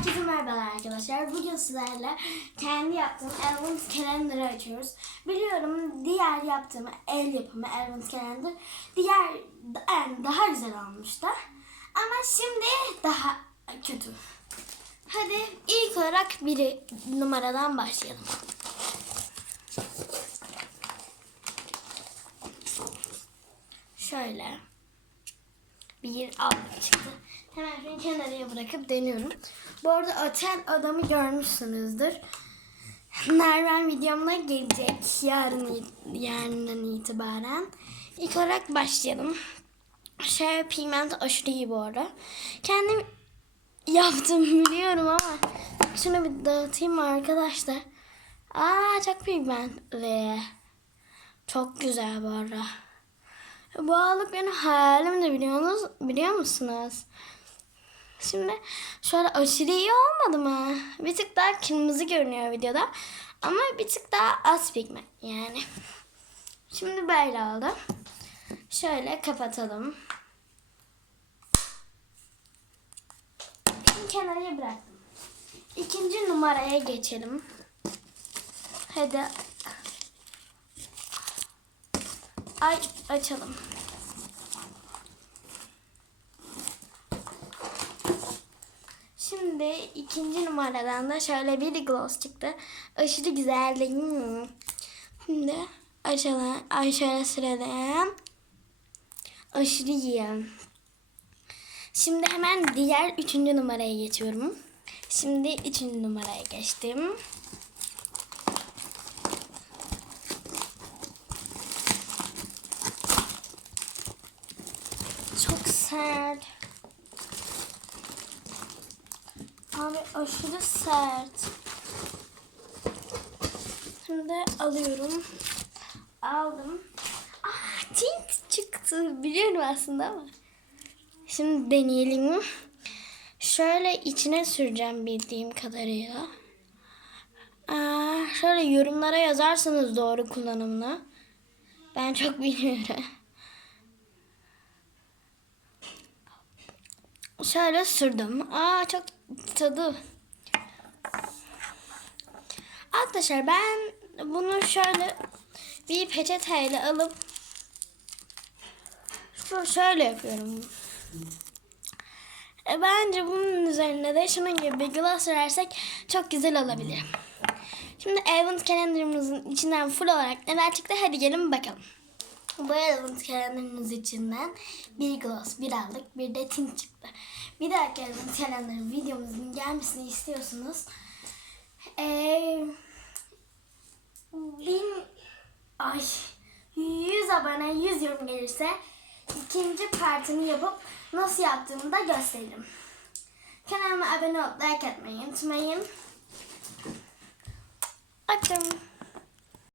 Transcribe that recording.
Herkese merhabalar arkadaşlar. Bugün sizlerle kendi yaptığım Advent Calendar'ı açıyoruz. Biliyorum diğer yaptığım el yapımı Advent Calendar diğer yani daha güzel olmuştu. Ama şimdi daha kötü. Hadi ilk olarak bir numaradan başlayalım. Şöyle bir aldık çıktı. Hemen şunu kenarıya bırakıp dönüyorum. Bu arada otel adamı görmüşsünüzdür. Nerven videomda gelecek yarın yarından itibaren. İlk olarak başlayalım. Şey pigment aşırı iyi bu arada. Kendim yaptım biliyorum ama şunu bir dağıtayım mı arkadaşlar? Aa çok pigmentli. Çok güzel bu arada. Bu ağlık benim hayalim de biliyorsunuz, biliyor musunuz? Şimdi şöyle aşırı iyi olmadı mı? Bir tık daha kırmızı görünüyor videoda. Ama bir tık daha az pigment yani. Şimdi böyle oldu. Şöyle kapatalım. Şimdi kenara bıraktım. İkinci numaraya geçelim. Hadi Ay açalım. Şimdi ikinci numaradan da şöyle bir gloss çıktı. Aşırı güzeldi. Hmm. Şimdi. Ay şöyle sıralayalım. Aşırı iyi. Şimdi hemen diğer üçüncü numaraya geçiyorum. Şimdi üçüncü numaraya geçtim. Çok sert. Abi aşırı sert. Şimdi alıyorum. Aldım. Ah tink çıktı. Biliyorum aslında ama. Şimdi deneyelim. Şöyle içine süreceğim bildiğim kadarıyla. Aa, şöyle yorumlara yazarsanız doğru kullanımını. Ben çok bilmiyorum. Şöyle sürdüm. Aa çok tadı. Arkadaşlar ben bunu şöyle bir peçeteyle alıp şöyle yapıyorum. E, bence bunun üzerine de şunun gibi bir gloss sürersek çok güzel olabilir. Şimdi Advent kalendarımızın içinden full olarak neler çıktı hadi gelin bakalım. Advent kalendarımız içinden bir gloss, bir aldık, bir de tint çıktı. Bir dahaki Advent kalendarı videomuzun gelmesini istiyorsunuz. Ee, bin, ay, 100 abone, 100 yorum gelirse ikinci partini yapıp nasıl yaptığımı da gösteririm. Kanalıma abone olup like atmayı unutmayın. Açın.